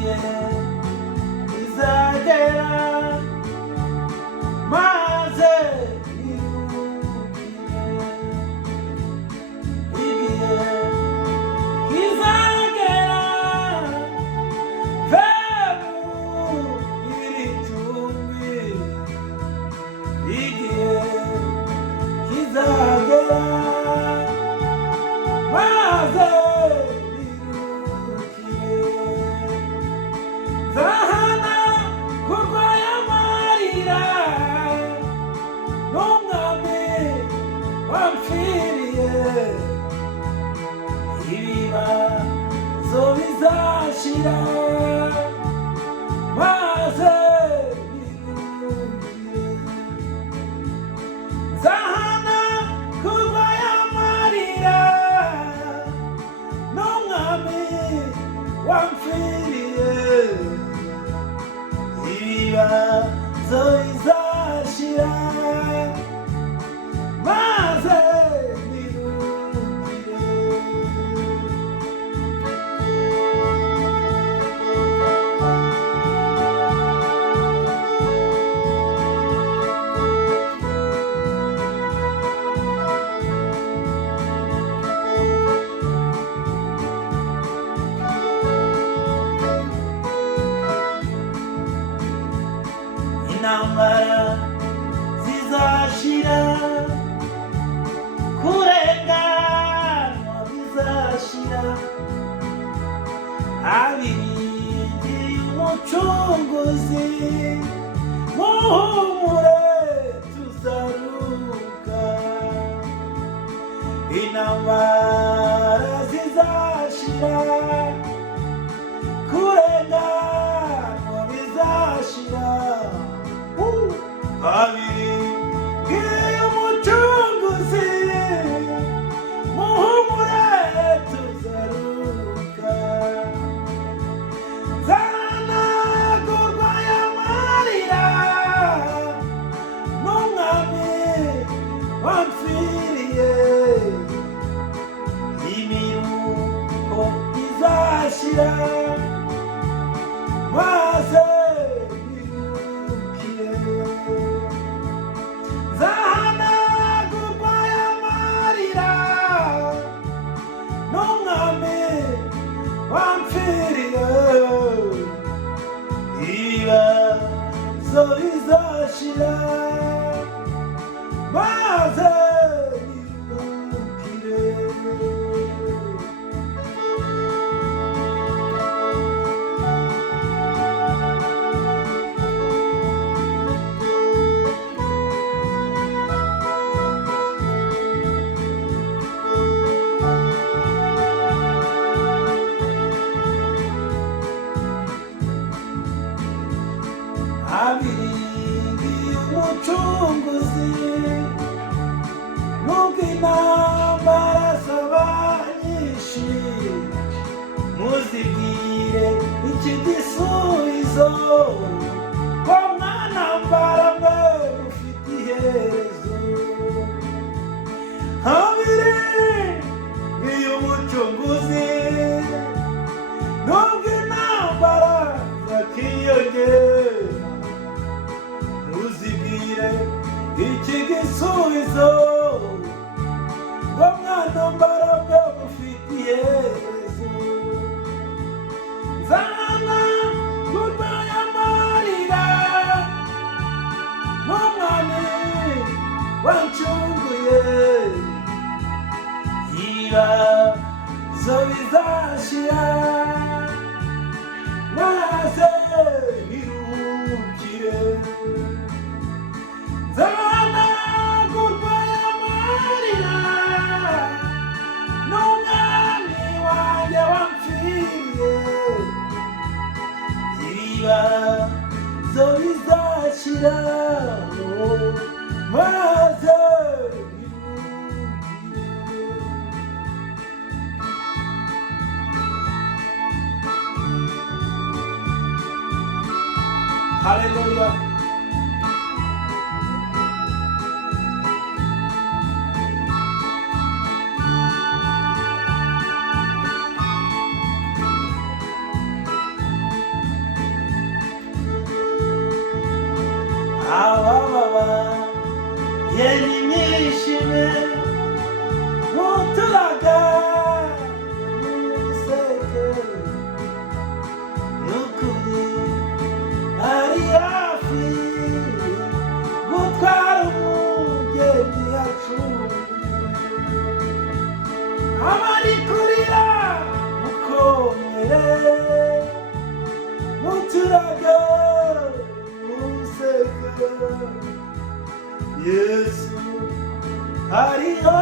igihe izagera maze iruhukire, igihe kizagera veru iri tumbi, igihe kizagera maze iruhukire, zahana kurwaya amarira n'umwami wampfiriye, ibibazo bizashira maze biruhukire, zahana kurwaya amarira n'umwami wampfiriye, ibibazo bizashira maze biruhukire. Intambara zizashira, kurenganwa bizashira, abiringiye umucunguzi muhumure tuzaruka, intambara zizashira, kurenganwa bizashira, abiringiye umucunguzi muhumure tuzaruka, nzanagurwa y'amarira n'umwami wampfiriye, imiruho izashira maze biruhukire, nzahanagurwa y'amarira n'umwami wampfiriye, ibibazo bizashira maze biruhukire. Abiringiye umucunguzi nubwo intambara zaba nyinshi, muzibwire iki gisubizo, ko nta ntambara mwe mufite iherezo, abiringiye umucunguzi nubwo intambara zakiyongera, muzibwire iki gisubizo, ngo mwana mbaraga mufite iherezo, nzanagurwa y'amarira n'umwami wancunguye, ibibazo bizashira maze biruhukire, nzanagurwa y'amarira n'umwami wanjye wampfiriye, ibibazo bizashira maze biruhukire. Hallelujah. yeni nishime muturaga museke nukuri ari hafi gutwara umugeni acunguye amari kurira mukomere muturaga museke Yesu hariho